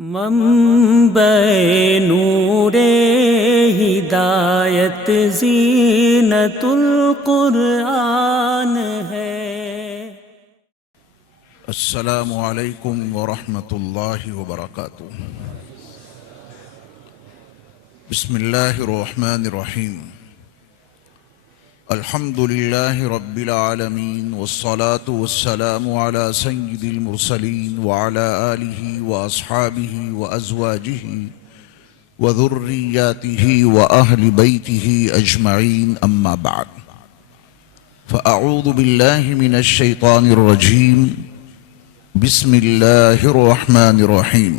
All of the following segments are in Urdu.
منبع نور ہدایت زینت القرآن ہے۔ السلام علیکم ورحمۃ اللہ وبرکاتہ۔ بسم اللہ الرحمن الرحیم۔ الحمد للہ رب العالمین والصلاة والسلام علی سید المرسلین وعلی آلہ واصحابہ وازواجہ وذریاتہ واہل بیتہ اجمعین، اما بعد فاعوذ باللہ من الشیطان الرجیم، بسم اللہ الرحمن الرحیم۔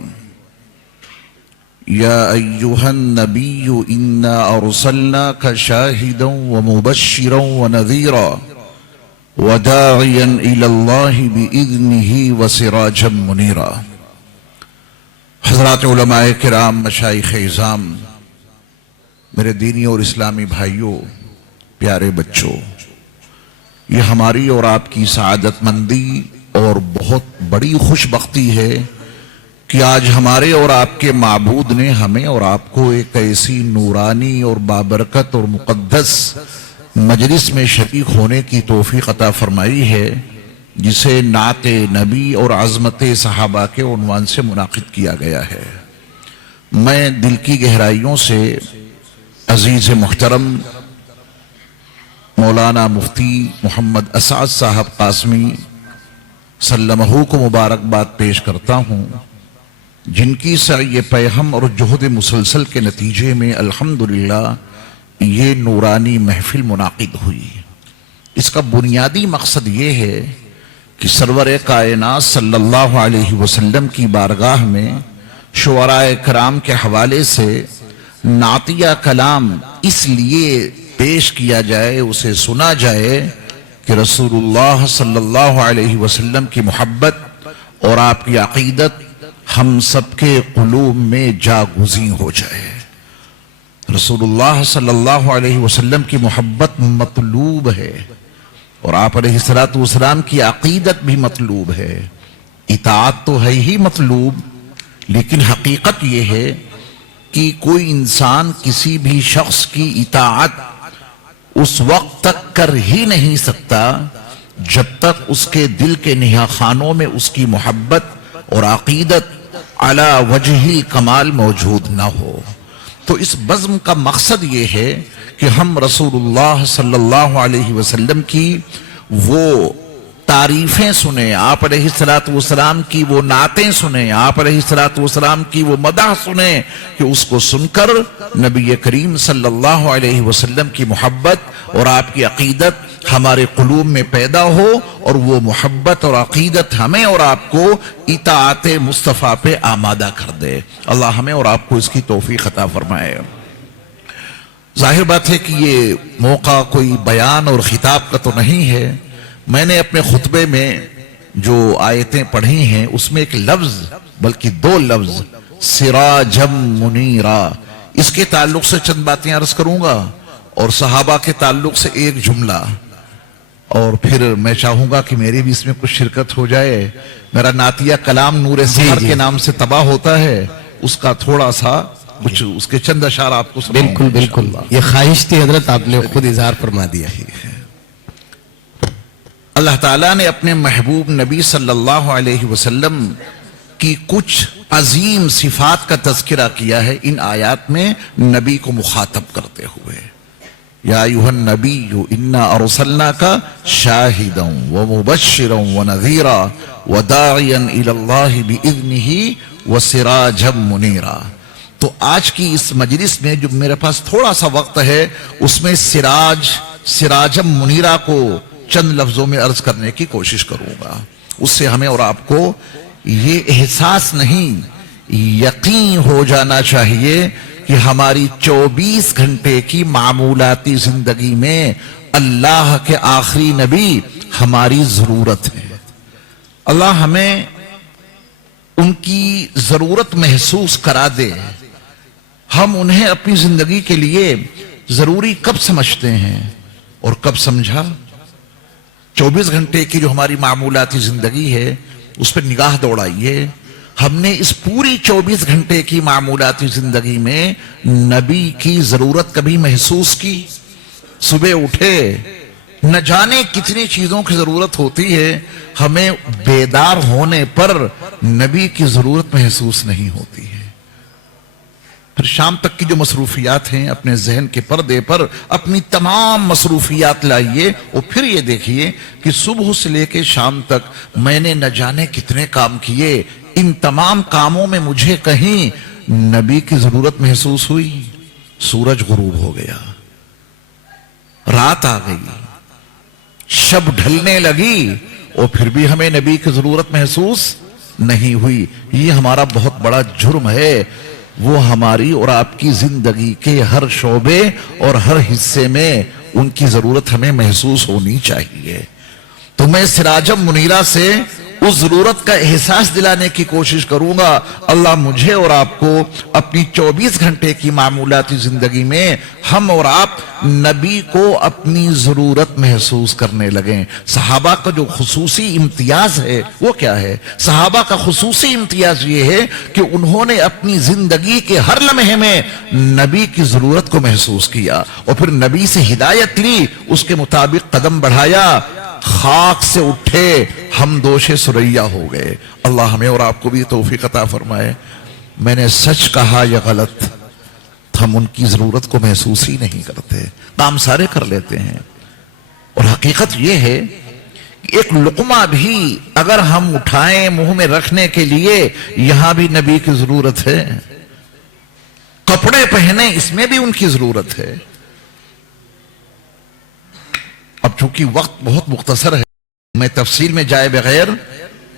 یا ایہا النبی انا ارسلناک شاہدا ومبشرا ونذیرا وداعیا الی اللہ باذنہ وسراجا منیرا۔ حضرات علماء کرام، مشائخ اعظام، میرے دینی اور اسلامی بھائیوں، پیارے بچوں، یہ ہماری اور آپ کی سعادت مندی اور بہت بڑی خوش بختی ہے کہ آج ہمارے اور آپ کے معبود نے ہمیں اور آپ کو ایک ایسی نورانی اور بابرکت اور مقدس مجلس میں شریک ہونے کی توفیق عطا فرمائی ہے، جسے نعت نبی اور عظمت صحابہ کے عنوان سے منعقد کیا گیا ہے۔ میں دل کی گہرائیوں سے عزیز محترم مولانا مفتی محمد اسعد صاحب قاسمی سلمہ کو مبارکباد پیش کرتا ہوں، جن کی سعی پیہم اور جہد مسلسل کے نتیجے میں الحمدللہ یہ نورانی محفل منعقد ہوئی۔ اس کا بنیادی مقصد یہ ہے کہ سرور کائنات صلی اللہ علیہ وسلم کی بارگاہ میں شعراء کرام کے حوالے سے نعتیہ کلام اس لیے پیش کیا جائے، اسے سنا جائے کہ رسول اللہ صلی اللہ علیہ وسلم کی محبت اور آپ کی عقیدت ہم سب کے قلوب میں جاگزیں ہو جائے۔ رسول اللہ صلی اللہ علیہ وسلم کی محبت مطلوب ہے اور آپ علیہ السلام کی عقیدت بھی مطلوب ہے۔ اطاعت تو ہے ہی مطلوب، لیکن حقیقت یہ ہے کہ کوئی انسان کسی بھی شخص کی اطاعت اس وقت تک کر ہی نہیں سکتا جب تک اس کے دل کے نہا خانوں میں اس کی محبت اور عقیدت علی وجہ الکمال موجود نہ ہو۔ تو اس بزم کا مقصد یہ ہے کہ ہم رسول اللہ صلی اللہ علیہ وسلم کی وہ تعریفیں سنیں، آپ علیہ السلام کی وہ نعتیں سنیں، آپ علیہ السلام کی وہ مدح سنیں کہ اس کو سن کر نبی کریم صلی اللہ علیہ وسلم کی محبت اور آپ کی عقیدت ہمارے قلوب میں پیدا ہو، اور وہ محبت اور عقیدت ہمیں اور آپ کو اطاعت مصطفیٰ پہ آمادہ کر دے۔ اللہ ہمیں اور آپ کو اس کی توفیق عطا فرمائے۔ ظاہر بات ہے کہ یہ موقع کوئی بیان اور خطاب کا تو نہیں ہے۔ میں نے اپنے خطبے میں جو آیتیں پڑھی ہیں اس میں ایک لفظ، بلکہ دو لفظ، سراجم منیرا، اس کے تعلق سے چند باتیں عرض کروں گا، اور صحابہ کے تعلق سے ایک جملہ، اور پھر میں چاہوں گا کہ میری بھی اس میں کچھ شرکت ہو جائے۔ میرا نعتیہ کلام نور سحر کے نام سے تباہ ہوتا ہے، اس کا تھوڑا سا کچھ اس کے چند اشعار آپ کو سناؤں۔ بالکل بالکل، یہ خواہش تھی حضرت، آپ نے خود اظہار فرما دیا ہے۔ اللہ تعالیٰ نے اپنے محبوب نبی صلی اللہ علیہ وسلم کی کچھ عظیم صفات کا تذکرہ کیا ہے ان آیات میں نبی کو مخاطب کرتے ہوئے۔ یا ایھا النبی انا ارسلناک شاہدا ومبشرا ونذیرا وداعیا الی اللہ باذنہ وسراجا منیرا۔ تو آج کی اس مجلس میں جو میرے پاس تھوڑا سا وقت ہے، اس میں سراجا منیرا کو چند لفظوں میں عرض کرنے کی کوشش کروں گا۔ اس سے ہمیں اور آپ کو یہ احساس نہیں، یقین ہو جانا چاہیے کہ ہماری 24 گھنٹے کی معمولاتی زندگی میں اللہ کے آخری نبی ہماری ضرورت ہے۔ اللہ ہمیں ان کی ضرورت محسوس کرا دے۔ ہم انہیں اپنی زندگی کے لیے ضروری کب سمجھتے ہیں اور کب سمجھا؟ 24 گھنٹے کی جو ہماری معمولاتی زندگی ہے اس پہ نگاہ دوڑائیے۔ ہم نے اس پوری 24 گھنٹے کی معمولاتی زندگی میں نبی کی ضرورت کبھی محسوس کی؟ صبح اٹھے نہ جانے کتنی چیزوں کی ضرورت ہوتی ہے، ہمیں بیدار ہونے پر نبی کی ضرورت محسوس نہیں ہوتی ہے۔ پھر شام تک کی جو مصروفیات ہیں، اپنے ذہن کے پردے پر اپنی تمام مصروفیات لائیے اور پھر یہ دیکھیے کہ صبح سے لے کے شام تک میں نے نہ جانے کتنے کام کیے، ان تمام کاموں میں مجھے کہیں نبی کی ضرورت محسوس ہوئی؟ سورج غروب ہو گیا، رات آ گئی، شب ڈھلنے لگی اور پھر بھی ہمیں نبی کی ضرورت محسوس نہیں ہوئی۔ یہ ہمارا بہت بڑا جرم ہے۔ وہ ہماری اور آپ کی زندگی کے ہر شعبے اور ہر حصے میں ان کی ضرورت ہمیں محسوس ہونی چاہیے۔ تو میں سراجم منیرہ سے اس ضرورت کا احساس دلانے کی کوشش کروں گا۔ اللہ مجھے اور آپ کو اپنی 24 گھنٹے کی معمولاتی زندگی میں ہم اور آپ نبی کو اپنی ضرورت محسوس کرنے لگیں۔ صحابہ کا جو خصوصی امتیاز ہے وہ کیا ہے؟ صحابہ کا خصوصی امتیاز یہ ہے کہ انہوں نے اپنی زندگی کے ہر لمحے میں نبی کی ضرورت کو محسوس کیا اور پھر نبی سے ہدایت لی، اس کے مطابق قدم بڑھایا، خاک سے اٹھے، ہم دوش سریا ہو گئے۔ اللہ ہمیں اور آپ کو بھی توفیق عطا فرمائے۔ میں نے سچ کہا یا غلط؟ ہم ان کی ضرورت کو محسوس ہی نہیں کرتے، کام سارے کر لیتے ہیں۔ اور حقیقت یہ ہے کہ ایک لقمہ بھی اگر ہم اٹھائیں منہ میں رکھنے کے لیے، یہاں بھی نبی کی ضرورت ہے۔ کپڑے پہنے، اس میں بھی ان کی ضرورت ہے۔ اب چونکہ وقت بہت مختصر ہے، میں تفصیل میں جائے بغیر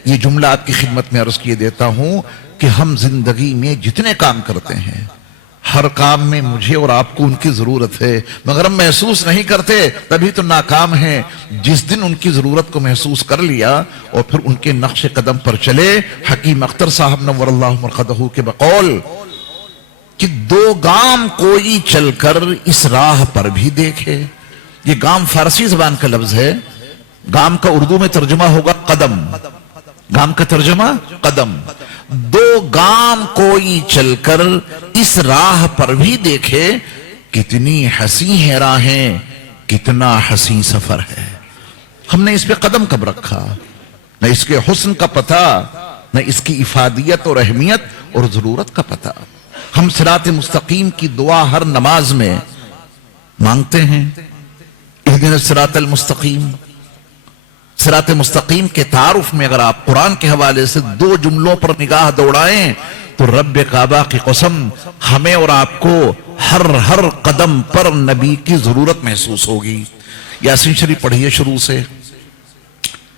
یہ جملہ آپ کی خدمت میں عرض کیے دیتا ہوں کہ ہم زندگی میں جتنے کام کرتے ہیں، ہر کام میں مجھے اور آپ کو ان کی ضرورت ہے، مگر ہم محسوس نہیں کرتے، تبھی تو ناکام ہیں۔ جس دن ان کی ضرورت کو محسوس کر لیا اور پھر ان کے نقش قدم پر چلے، حکیم اختر صاحب نور اللہ مرقدہ کے بقول کہ 2 گام کوئی چل کر اس راہ پر بھی دیکھے۔ یہ گام فارسی زبان کا لفظ ہے، گام کا اردو میں ترجمہ ہوگا قدم، گام کا ترجمہ قدم۔ 2 گام کوئی چل کر اس راہ پر بھی دیکھے، کتنی حسین ہے راہیں، کتنا حسین سفر ہے۔ ہم نے اس پہ قدم کب رکھا؟ نہ اس کے حسن کا پتہ، نہ اس کی افادیت اور اہمیت اور ضرورت کا پتہ۔ ہم صراط مستقیم کی دعا ہر نماز میں مانگتے ہیں، اہدنا الصراط المستقیم۔ صراط مستقیم کے تعارف میں اگر آپ قرآن کے حوالے سے 2 جملوں پر نگاہ دوڑائیں تو رب کعبہ کی قسم ہمیں اور آپ کو ہر قدم پر نبی کی ضرورت محسوس ہوگی۔ یاسین شریف پڑھیے شروع سے۔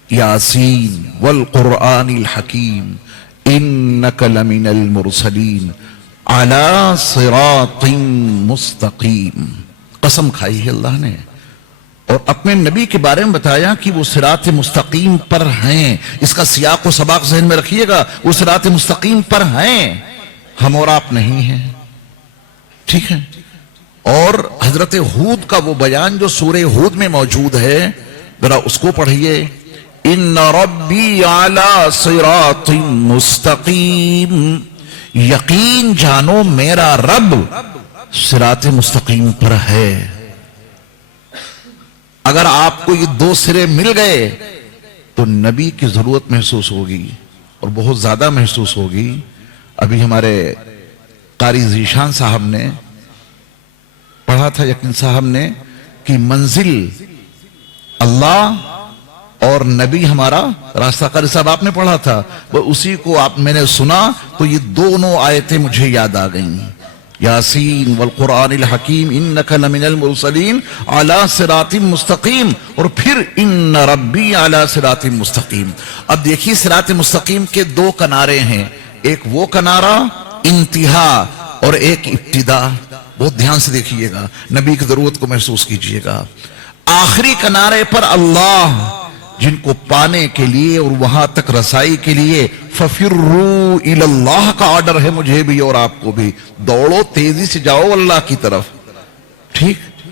یاسین والقرآن الحکیم انک لمن المرسلین علی صراط مستقیم۔ قسم کھائی ہے اللہ نے اور اپنے نبی کے بارے میں بتایا کہ وہ صراط مستقیم پر ہیں۔ اس کا سیاق و سباق ذہن میں رکھیے گا، وہ صراط مستقیم پر ہیں، ہم اور آپ نہیں ہیں، ٹھیک ہے؟ اور حضرت ہود کا وہ بیان جو سورہ ہود میں موجود ہے، ذرا اس کو پڑھیے۔ ان ربی علی صراط مستقیم، یقین جانو میرا رب صراط مستقیم پر ہے۔ اگر آپ کو یہ 2 سرے مل گئے تو نبی کی ضرورت محسوس ہوگی اور بہت زیادہ محسوس ہوگی۔ ابھی ہمارے قاری ذیشان صاحب نے پڑھا تھا، یقین صاحب نے، کہ منزل اللہ اور نبی ہمارا راستہ۔ قاری صاحب آپ نے پڑھا تھا، وہ اسی کو میں نے سنا تو یہ دونوں آیتیں مجھے یاد آ گئیں۔ یاسین والقرآن الحکیم انک لمن المرسلین علی صراط مستقیم، اور پھر ان ربی علی صراط مستقیم۔ اب دیکھیے صراط مستقیم کے 2 کنارے ہیں، ایک وہ کنارہ انتہا اور ایک ابتدا۔ بہت دھیان سے دیکھیے گا، نبی کی ضرورت کو محسوس کیجئے گا۔ آخری کنارے پر اللہ، جن کو پانے کے لیے اور وہاں تک رسائی کے لیے فَفِرُّوا إِلَى اللَّهِ کا آرڈر ہے مجھے بھی اور آپ کو بھی۔ دوڑو، تیزی سے جاؤ اللہ کی طرف، ٹھیک؟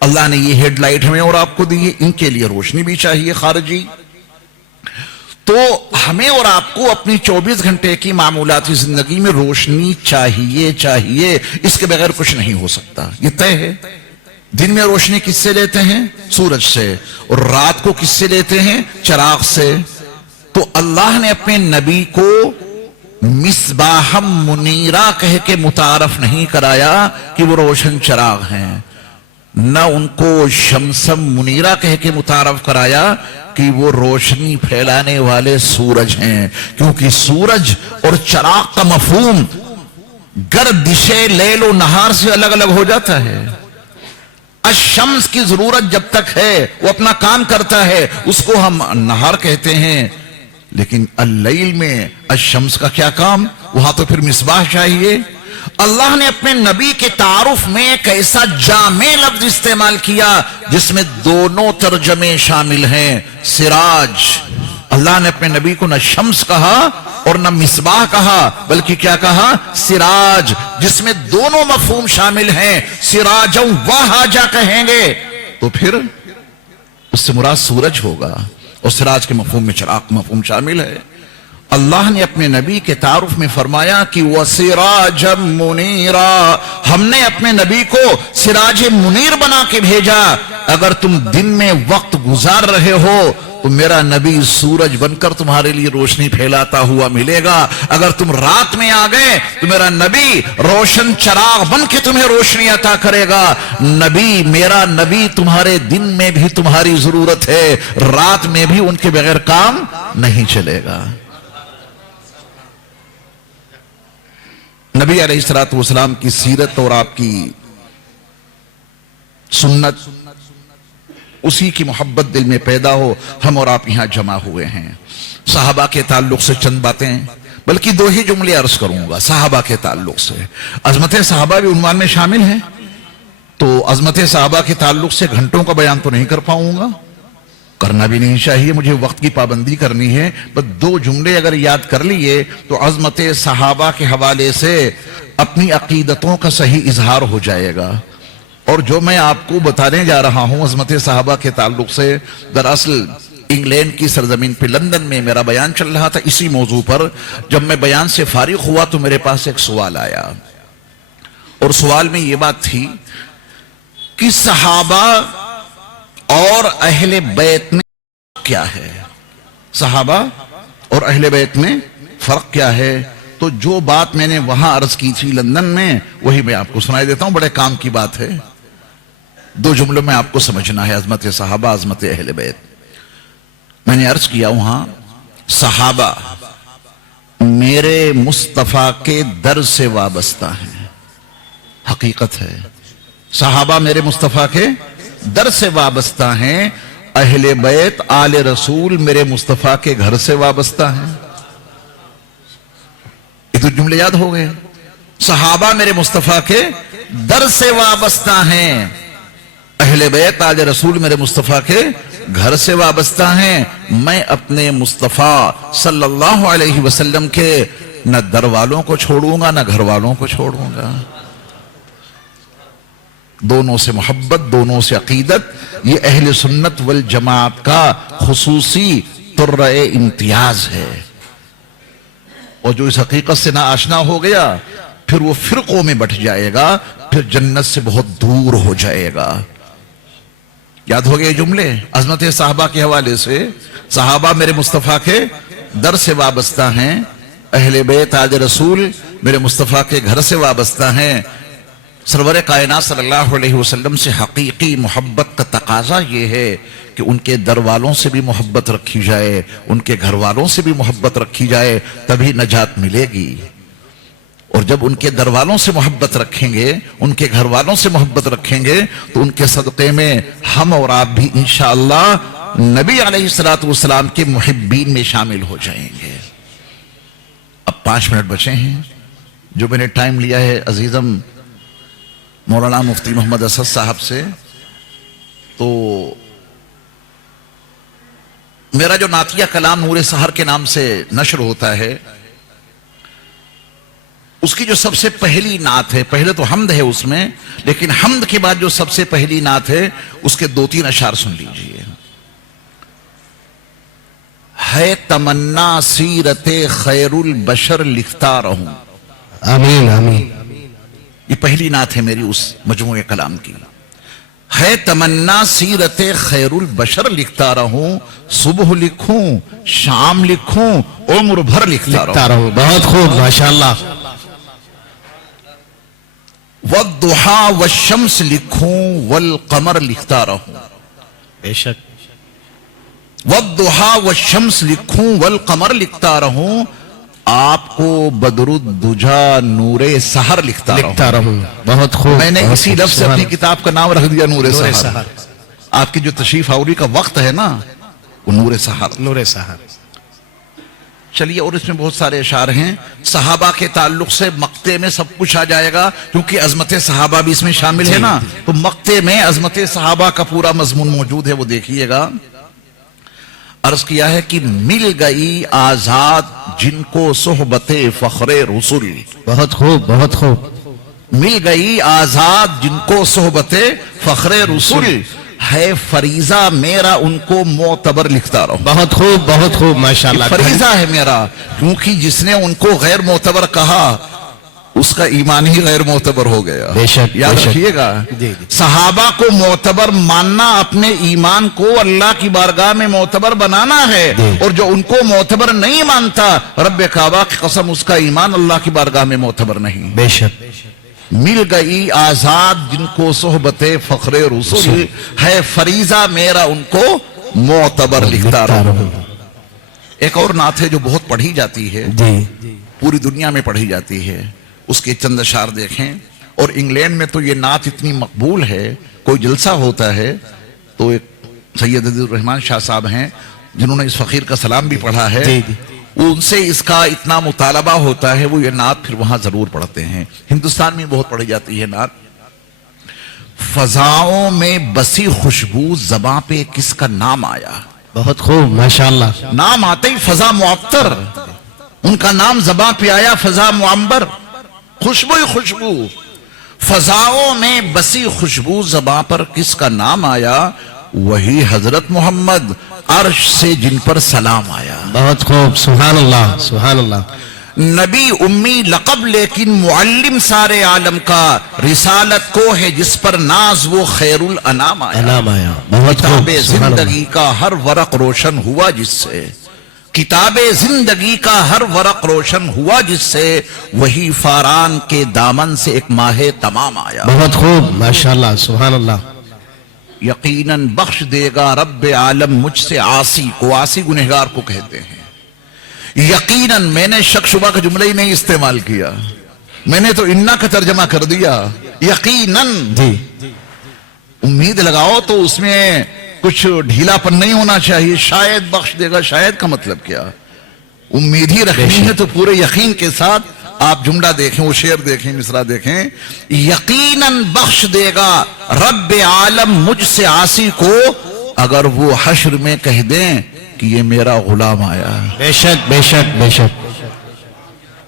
اللہ نے یہ ہیڈ لائٹ ہمیں اور آپ کو دی ہے، ان کے لیے روشنی بھی چاہیے خارجی. تو ہمیں اور آپ کو اپنی 24 گھنٹے کی معمولاتی زندگی میں روشنی چاہیے. اس کے بغیر کچھ نہیں ہو سکتا، یہ طے ہے. دن میں روشنی کس سے لیتے ہیں؟ سورج سے. اور رات کو کس سے لیتے ہیں؟ چراغ سے. تو اللہ نے اپنے نبی کو مصباح منیرہ کہہ کے متعارف نہیں کرایا کہ وہ روشن چراغ ہیں، نہ ان کو شمسم منیرہ کہہ کے متعارف کرایا کہ وہ روشنی پھیلانے والے سورج ہیں. کیونکہ سورج اور چراغ کا مفہوم گردشِ لیل و نہار سے الگ الگ ہو جاتا ہے. الشمس کی ضرورت جب تک ہے وہ اپنا کام کرتا ہے، اس کو ہم نہار کہتے ہیں. لیکن اللیل میں الشمس کا کیا کام؟ وہاں تو پھر مصباح چاہیے. اللہ نے اپنے نبی کے تعارف میں ایک ایسا جامع لفظ استعمال کیا جس میں دونوں ترجمے شامل ہیں. سراج. اللہ نے اپنے نبی کو نہ شمس کہا اور نہ مصباح کہا، بلکہ کیا کہا؟ سراج، جس میں دونوں مفہوم شامل ہیں. سراجا وہاجا کہیں گے تو پھر اس سے مراد سورج ہوگا، اور سراج کے مفہوم میں چراغ مفہوم شامل ہے. اللہ نے اپنے نبی کے تعارف میں فرمایا کہ وَسِرَاجًا مُنِيرًا، ہم نے اپنے نبی کو سراج منیر بنا کے بھیجا. اگر تم دن میں وقت گزار رہے ہو تو میرا نبی سورج بن کر تمہارے لیے روشنی پھیلاتا ہوا ملے گا. اگر تم رات میں آ گئے تو میرا نبی روشن چراغ بن کے تمہیں روشنی عطا کرے گا. میرا نبی تمہارے دن میں بھی تمہاری ضرورت ہے، رات میں بھی ان کے بغیر کام نہیں چلے گا. نبی علیہ الصلوۃ والسلام کی سیرت اور آپ کی سنت، اسی کی محبت دل میں پیدا ہو. ہم اور آپ یہاں جمع ہوئے ہیں. صحابہ کے تعلق سے چند باتیں، بلکہ 2 ہی جملے عرض کروں گا صحابہ کے تعلق سے. عظمت صحابہ بھی عنوان میں شامل ہیں، تو عظمت صحابہ کے تعلق سے گھنٹوں کا بیان تو نہیں کر پاؤں گا، کرنا بھی نہیں چاہیے، مجھے وقت کی پابندی کرنی ہے. بس 2 جملے اگر یاد کر لیے تو عظمت صحابہ کے حوالے سے اپنی عقیدتوں کا صحیح اظہار ہو جائے گا. اور جو میں آپ کو بتانے جا رہا ہوں عظمت صحابہ کے تعلق سے، دراصل انگلینڈ کی سرزمین پہ لندن میں میرا بیان چل رہا تھا اسی موضوع پر. جب میں بیان سے فارغ ہوا تو میرے پاس ایک سوال آیا، اور سوال میں یہ بات تھی کہ صحابہ اور اہل بیت میں کیا ہے؟ صحابہ اور اہل بیت میں فرق کیا ہے؟ تو جو بات میں نے وہاں عرض کی تھی لندن میں، وہی میں آپ کو سنائی دیتا ہوں. بڑے کام کی بات ہے، 2 جملوں میں آپ کو سمجھنا ہے عظمت صحابہ، عظمت اہل بیت. میں نے عرض کیا وہاں، صحابہ میرے مصطفیٰ کے در سے وابستہ ہیں. حقیقت ہے، صحابہ میرے مصطفیٰ کے در سے وابستہ ہیں. اہل بیت آل رسول میرے مصطفیٰ کے گھر سے وابستہ ہیں. یہ تو جملے یاد ہو گئے. صحابہ میرے مصطفیٰ کے در سے وابستہ ہیں، اہل بیت آل رسول میرے مصطفیٰ کے گھر سے وابستہ ہیں. میں اپنے مصطفیٰ صلی اللہ علیہ وسلم کے نہ در والوں کو چھوڑوں گا نہ گھر والوں کو چھوڑوں گا. دونوں سے محبت، دونوں سے عقیدت، یہ اہل سنت والجماعت کا خصوصی طرہ امتیاز ہے. اور جو اس حقیقت سے نہ آشنا ہو گیا پھر وہ فرقوں میں بٹ جائے گا، پھر جنت سے بہت دور ہو جائے گا. یاد ہو گئے جملے عظمت صحابہ کے حوالے سے؟ صحابہ میرے مصطفیٰ کے در سے وابستہ ہیں، اہل بیت آل رسول میرے مصطفیٰ کے گھر سے وابستہ ہیں. سرور کائنات صلی اللہ علیہ وسلم سے حقیقی محبت کا تقاضا یہ ہے کہ ان کے در والوں سے بھی محبت رکھی جائے، ان کے گھر والوں سے بھی محبت رکھی جائے، تبھی نجات ملے گی. اور جب ان کے در والوں سے محبت رکھیں گے، ان کے گھر والوں سے محبت رکھیں گے، تو ان کے صدقے میں ہم اور آپ بھی انشاءاللہ نبی علیہ الصلوۃ والسلام کے محبین میں شامل ہو جائیں گے. اب 5 منٹ بچے ہیں. جو میں نے ٹائم لیا ہے عزیزم مولانا مفتی محمد اسد صاحب سے، تو میرا جو نعتیہ کلام نور سحر کے نام سے نشر ہوتا ہے، اس کی جو سب سے پہلی نعت ہے، پہلے تو حمد ہے اس میں، لیکن حمد کے بعد جو سب سے پہلی نعت ہے اس کے 2-3 اشعار سن لیجئے۔ ہے تمنا سیرت خیر البشر لکھتا رہوں، آمین آمین۔ یہ پہلی نعت ہے میری اس مجموعہ کلام کی۔ ہے تمنا سیرت خیر البشر لکھتا رہوں، صبح لکھوں شام لکھوں عمر بھر لکھتا رہوں۔ بہت خوب ماشاءاللہ۔ والضحا والشمس لکھوں والقمر لکھتا رہوں، بے شک۔ والضحا والشمس لکھوں والقمر لکھتا رہوں، آپ کو بدر الدجا نور سحر لکھتا رہوں۔ بہت خوب۔ میں نے اسی لفظ سے اپنی کتاب کا نام رکھ دیا نور سحر۔ سحر۔ آپ کی جو تشریف آوری کا وقت ہے نا وہ نور سحر۔ نور سحر۔ چلیے، اور اس میں بہت سارے اشعار ہیں صحابہ کے تعلق سے، مقطع میں سب کچھ آ جائے گا کیونکہ عظمت صحابہ بھی اس میں شامل ہے نا، تو مقطع میں عظمت صحابہ کا پورا مضمون موجود ہے، وہ دیکھیے گا۔ عرض کیا ہے کہ مل گئی آزاد جن کو صحبت فخر رسول، بہت خوب بہت خوب۔ مل گئی آزاد جن کو صحبت فخر رسول، ہے فریضہ میرا ان کو معتبر لکھتا رہوں۔ بہت خوب بہت خوب ماشاءاللہ۔ فریضہ ہے میرا، کیونکہ جس نے ان کو غیر معتبر کہا اس کا ایمان ہی غیر معتبر ہو گیا۔ بے شک، یاد بے شک۔ رکھیے گا، جی جی۔ صحابہ کو معتبر ماننا اپنے ایمان کو اللہ کی بارگاہ میں معتبر بنانا ہے، جی۔ اور جو ان کو معتبر نہیں مانتا رب کعبہ کی قسم اس کا ایمان اللہ کی بارگاہ میں معتبر نہیں۔ بے شک۔ مل گئی آزاد جن کو صحبت فخر رسول، ہے فریضہ میرا ان کو معتبر لکھتا رہوں۔ ایک اور نعت ہے جو بہت پڑھی جاتی ہے، جی پوری دنیا میں پڑھی جاتی ہے، اس کے چند اشعار دیکھیں۔ اور انگلینڈ میں تو یہ نعت اتنی مقبول ہے، کوئی جلسہ ہوتا ہے تو ایک سید عزیز الرحمان شاہ صاحب ہیں جنہوں نے اس فقیر کا سلام بھی پڑھا ہے، جی جی۔ ان سے اس کا اتنا مطالبہ ہوتا ہے، وہ یہ نعت پھر وہاں ضرور پڑھتے ہیں۔ ہندوستان میں بہت پڑھی جاتی ہے نعت۔ فضاؤں میں بسی خوشبو زباں پہ کس کا نام آیا، بہت خوب ماشاءاللہ۔ نام آتے ہی فضا معطر، ان کا نام زباں پہ آیا فضا معمبر، خوشبو ہی خوشبو۔ فضاؤں میں بسی خوشبو زباں پر کس کا نام آیا، وہی حضرت محمد عرش سے جن پر سلام آیا۔ بہت خوب، سبحان اللہ سبحان اللہ۔ نبی امی لقب لیکن معلم سارے عالم کا، رسالت کو ہے جس پر ناز وہ خیر الانام آیا۔ انعام آیا، بہت خوب، کتاب سبحان اللہ۔ زندگی کا ہر ورق روشن ہوا جس سے، کتاب زندگی کا ہر ورق روشن ہوا جس سے، وہی فاران کے دامن سے ایک ماہ تمام آیا۔ بہت خوب ماشاءاللہ سبحان اللہ۔ یقیناً بخش دے گا رب عالم مجھ سے عاصی کو، عاصی گنہگار کو کہتے ہیں۔ یقیناً، میں نے شک شبہ کا جملہ ہی نہیں استعمال کیا، میں نے تو انا کا ترجمہ کر دیا۔ یقیناً جی امید لگاؤ تو اس میں کچھ ڈھیلا پن نہیں ہونا چاہیے، شاید بخش دے گا، شاید کا مطلب کیا، امید ہی رکھنی ہے تو پورے یقین کے ساتھ آپ جملہ دیکھیں، وہ شعر دیکھیں، مصرع دیکھیں۔ یقیناً بخش دے گا رب عالم مجھ سے عاصی کو، اگر وہ حشر میں کہہ دیں کہ یہ میرا غلام آیا۔ بے شک بے شک بے شک،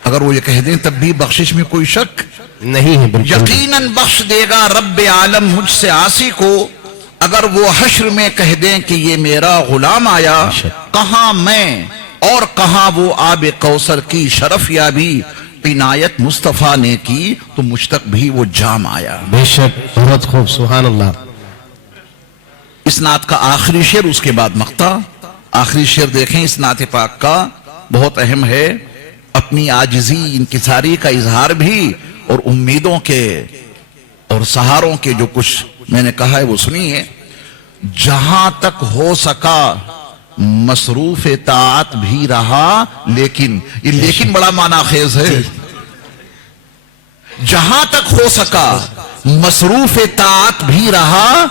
اگر وہ یہ کہہ دیں تب بھی بخشش میں کوئی شک نہیں ہے بالکل۔ یقیناً بخش دے گا رب عالم مجھ سے عاصی کو، اگر وہ حشر میں کہہ دیں کہ یہ میرا غلام آیا۔ کہاں میں اور کہاں وہ آب کوثر کی شرف یابی، عنایت مصطفیٰ نے کی تو مجھ تک بھی وہ جام آیا۔ بے شک، بہت خوب، سبحان اللہ۔ اس نعت کا آخری شعر، اس کے بعد مقطع۔ آخری شعر دیکھیں اس نعت پاک کا، بہت اہم ہے، اپنی عاجزی انکساری کا اظہار بھی، اور امیدوں کے اور سہاروں کے جو کچھ میں نے کہا ہے وہ سنیے۔ جہاں تک ہو سکا مصروف طاعت بھی رہا، لیکن یہ لیکن بڑا معنی خیز ہے۔ جہاں تک ہو سکا مصروف طاعت بھی رہا،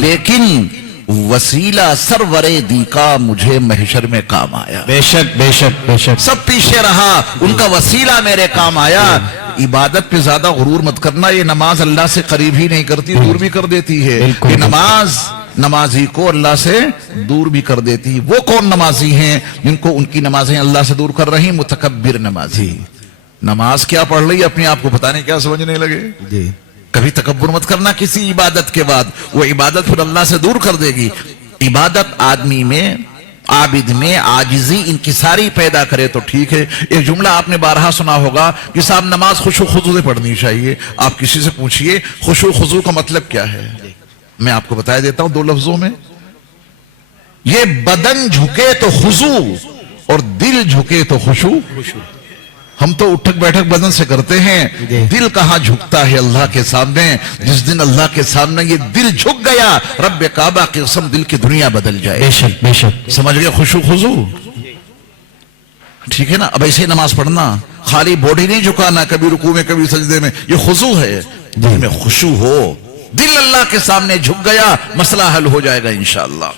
لیکن وسیلہ سرور دی کا مجھے محشر میں کام آیا۔ بے شک بے شک بے شک، سب پیچھے رہا، ان کا وسیلہ میرے کام آیا۔ عبادت پہ زیادہ غرور مت کرنا، یہ نماز اللہ سے قریب ہی نہیں کرتی، دور بھی کر دیتی ہے۔ یہ نماز نمازی کو اللہ سے دور بھی کر دیتی ہے۔ وہ کون نمازی ہیں جن کو ان کی نمازیں اللہ سے دور کر رہی؟ متکبر نمازی، نماز کیا پڑھ لی اپنے آپ کو پتہ نہیں کیا سمجھنے لگے. جی کبھی تکبر مت کرنا کسی عبادت کے بعد، وہ عبادت پھر اللہ سے دور کر دے گی. عبادت آدمی میں، عابد میں عاجزی انکساری پیدا کرے تو ٹھیک ہے. ایک جملہ آپ نے بارہا سنا ہوگا کہ صاحب نماز خشوع خضوع سے پڑھنی چاہیے. آپ کسی سے پوچھئے خشوع خضوع کا مطلب کیا ہے، میں آپ کو بتا دیتا ہوں 2 لفظوں میں. یہ بدن جھکے تو خضوع اور دل جھکے تو خشوع. ہم تو اٹھک بیٹھک بدن سے کرتے ہیں، دل کہاں جھکتا ہے اللہ کے سامنے. جس دن اللہ کے سامنے یہ دل جھک گیا، رب کعبہ کی قسم دل کی دنیا بدل جائے. بے شک بے شک. سمجھ گئے خشوع خضوع؟ ٹھیک ہے نا. اب ایسے نماز پڑھنا، خالی باڈی نہیں جھکانا کبھی رکوع میں کبھی سجدے میں، یہ خضوع ہے. دل میں خشوع ہو، دل اللہ کے سامنے جھک گیا، مسئلہ حل ہو جائے گا انشاءاللہ.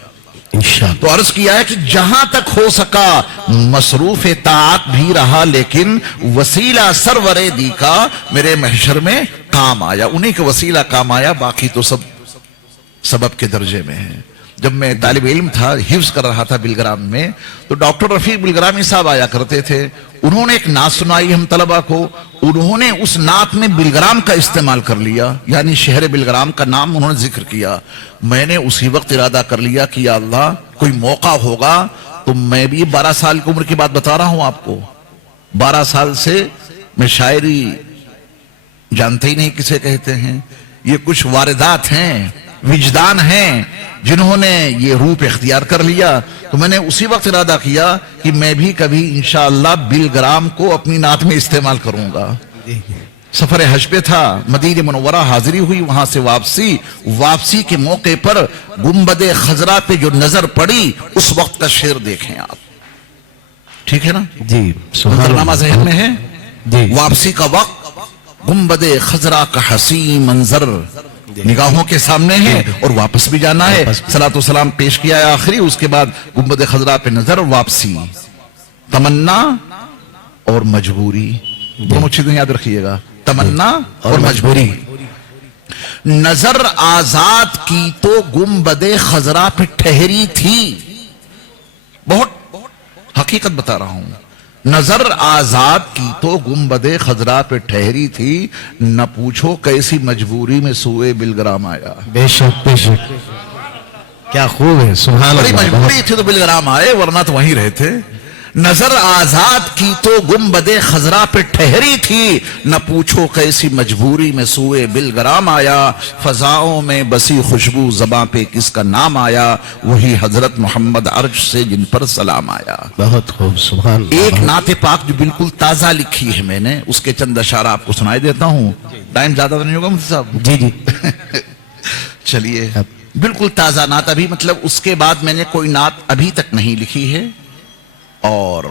تو عرض کیا ہے کہ جہاں تک ہو سکا مصروف طاعت بھی رہا، لیکن وسیلہ سرور دی کا میرے محشر میں کام آیا. انہی کا وسیلہ کام آیا، باقی تو سب سبب کے درجے میں ہے. جب میں طالب علم تھا، حفظ کر رہا تھا بلگرام میں، تو ڈاکٹر رفیق بلگرامی صاحب آیا کرتے تھے. انہوں نے ایک نعت سنائی ہم طلبہ کو. انہوں نے اس نعت میں بلگرام کا استعمال کر لیا، یعنی شہر بلگرام کا نام انہوں نے ذکر کیا. میں نے اسی وقت ارادہ کر لیا کہ یا اللہ کوئی موقع ہوگا تو میں بھی 12 سال کی عمر کی بات بتا رہا ہوں آپ کو. 12 سال سے میں شاعری جانتے ہی نہیں کسے کہتے ہیں. یہ کچھ واردات ہیں، وجدان ہیں جنہوں نے یہ روپ اختیار کر لیا. تو میں نے اسی وقت ارادہ کیا کہ میں بھی کبھی انشاءاللہ بلگرام کو اپنی نعت میں استعمال کروں گا. سفر حج پہ تھا، مدینہ منورہ حاضری ہوئی، وہاں سے واپسی کے موقع پر گنبد خضرا پہ جو نظر پڑی اس وقت کا شعر دیکھیں آپ. ٹھیک ہے نا جی. منظرنامہ ذہن میں ہے. جی. واپسی کا وقت، گنبد خضرا کا حسین منظر نگاہوں کے سامنے ہے اور واپس بھی جانا ہے. صلاۃ و سلام پیش کیا ہے آخری، اس کے بعد گنبد خضرا پہ نظر، واپسی. تمنا اور مجبوری دونوں چیزیں یاد رکھیے گا، تمنا اور مجبوری. نظر آزاد کی تو گنبد خضرا پہ ٹھہری تھی. بہت حقیقت بتا رہا ہوں. نظر آزاد کی تو گنبد خضرا پہ ٹھہری تھی، نہ پوچھو کیسی مجبوری میں سوئے بلگرام آیا. بے شک بے شک. کیا خوب ہے، سبحان بڑی اللہ. مجبوری تھی تو بلگرام آئے، ورنہ تو وہیں رہتے. نظر آزاد کی تو گنبد خضرا پہ ٹھہری تھی، نہ پوچھو کیسی مجبوری میں سوئے بلگرام آیا. فضاؤں میں بسی خوشبو زباں پہ کس کا نام آیا، وہی حضرت محمد عرش سے جن پر سلام آیا. بہت خوب، سبحان اللہ. ایک نعت پاک جو بالکل تازہ لکھی ہے میں نے، اس کے چند اشعار آپ کو سنائی دیتا ہوں. ٹائم زیادہ تو نہیں ہوگا مفتی صاحب؟ جی جی. چلیے. بالکل تازہ نعت، ابھی مطلب اس کے بعد میں نے کوئی نعت ابھی تک نہیں لکھی ہے. اور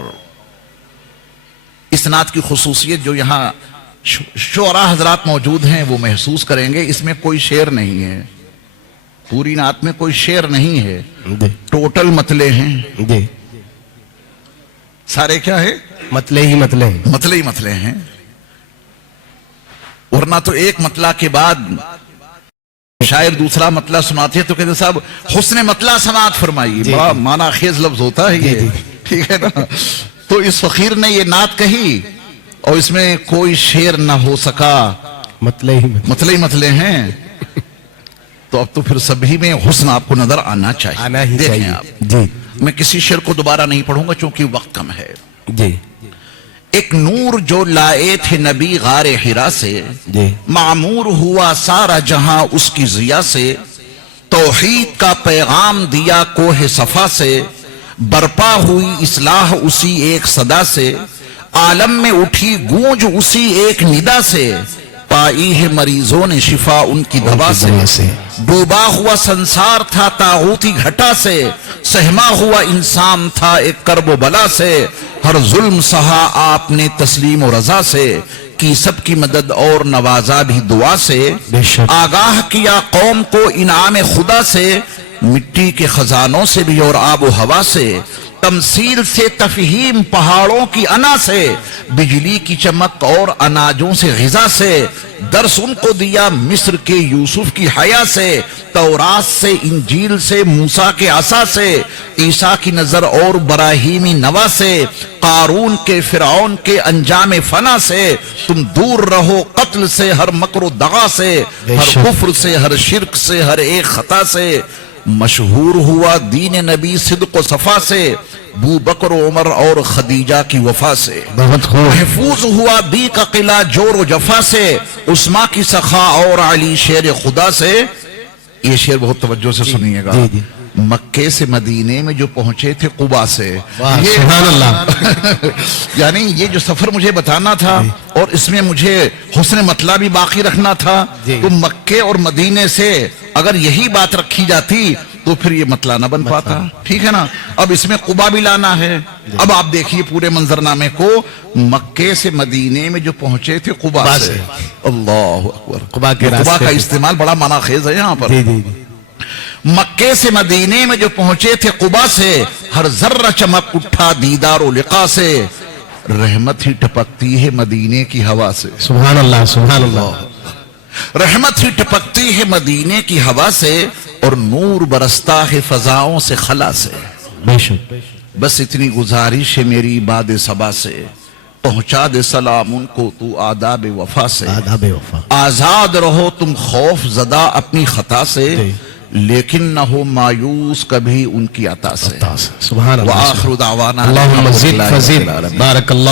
اس نعت کی خصوصیت جو یہاں شعراء حضرات موجود ہیں وہ محسوس کریں گے، اس میں کوئی شعر نہیں ہے. پوری نعت میں کوئی شعر نہیں ہے، ٹوٹل مطلے ہیں. جی. سارے کیا ہے؟ مطلے ہی مطلے ہیں. مطلے ہی مطلے ہیں. ورنہ تو ایک مطلع کے بعد شاعر دوسرا مطلع سناتے ہیں تو کہتے صاحب حسن مطلع سماعت فرمائیے. بڑا معنی خیز لفظ ہوتا ہے یہ. ٹھیک ہے نا. تو اس فقیر نے یہ نعت کہی اور اس میں کوئی شعر نہ ہو سکا، مطلے ہی مطلے ہیں. تو اب تو پھر سبھی میں حسن آپ کو نظر آنا چاہیے. آنا ہی دیکھیں چاہیے. آپ، جی میں کسی شعر کو دوبارہ نہیں پڑھوں گا چونکہ وقت کم ہے. جی. ایک نور جو لائے تھے نبی غار حرا سے، جی. معمور ہوا سارا جہاں اس کی ضیا سے. توحید کا پیغام دیا کوہ صفا سے، برپا ہوئی اصلاح اسی ایک صدا سے. عالم میں اٹھی گونج اسی ایک ندا سے، پائی ہے مریضوں نے شفا ان کی دوا سے. ڈوبا ہوا سنسار تھا طاغوتی گھٹا سے، سہما ہوا انسان تھا ایک کرب و بلا سے. ہر ظلم سہا آپ نے تسلیم و رضا سے، کی سب کی مدد اور نوازا بھی دعا سے. آگاہ کیا قوم کو انعام خدا سے، مٹی کے خزانوں سے بھی اور آب و ہوا سے. تمثیل سے تفہیم پہاڑوں کی انا سے، بجلی کی چمک اور اناجوں سے غذا سے. درس ان کو دیا مصر کے یوسف کی حیا سے، تورات سے انجیل سے موسیٰ کے عصا سے. عیسیٰ کی نظر اور براہیمی نوا سے، قارون کے فرعون کے انجام فنا سے، تم دور رہو قتل سے، ہر مکر و دغا سے، ہر کفر سے، ہر شرک سے، ہر ایک خطا سے۔ مشہور ہوا دین نبی صدق و صفا سے، ابو بکر و عمر اور خدیجہ کی وفا سے۔ بہت خوب۔ محفوظ ہوا دی کا قلعہ جور و جفا سے، عثمان کی سخا اور علی شیر خدا سے۔ یہ شعر بہت توجہ سے سنیے گا۔ جی جی۔ مکے سے مدینے میں جو پہنچے تھے قبا سے، واہ سبحان اللہ۔ یعنی یہ جو سفر مجھے بتانا تھا اور اس میں مجھے حسن مطلع بھی باقی رکھنا تھا، جی۔ تو مکے اور مدینے سے اگر یہی بات رکھی جاتی تو پھر یہ مطلع نہ بن پاتا، ٹھیک ہے نا۔ اب اس میں قبا بھی لانا ہے۔ اب آپ دیکھیے پورے منظرنامے کو، مکے سے مدینے میں جو پہنچے تھے قبا سے، اللہ اکبر۔ قبا کے قبا راستے کا سے۔ استعمال بڑا معنی خیز ہے یہاں پر۔ جی جی جی۔ مکے سے مدینے میں جو پہنچے تھے قبا سے، ہر ذرہ چمک اٹھا دیدار و لقا سے، رحمت ہی ٹپکتی ہے مدینے کی ہوا سے۔ سبحان اللہ سبحان اللہ۔ رحمت ہی ٹپکتی ہے مدینے کی ہوا سے، اور نور برستا ہے فضاؤں سے خلا سے۔ بے شک۔ بس اتنی گزارش ہے میری باد صبا سے، پہنچا دے سلام ان کو تو آداب وفا سے۔ آداب وفا۔ آزاد رہو تم خوف زدہ اپنی خطا سے، لیکن نہ ہو مایوس کبھی ان کی عطا سے۔ سبحان اللہ۔ وآخر دعوانا اللہم زد فزد بارک اللہ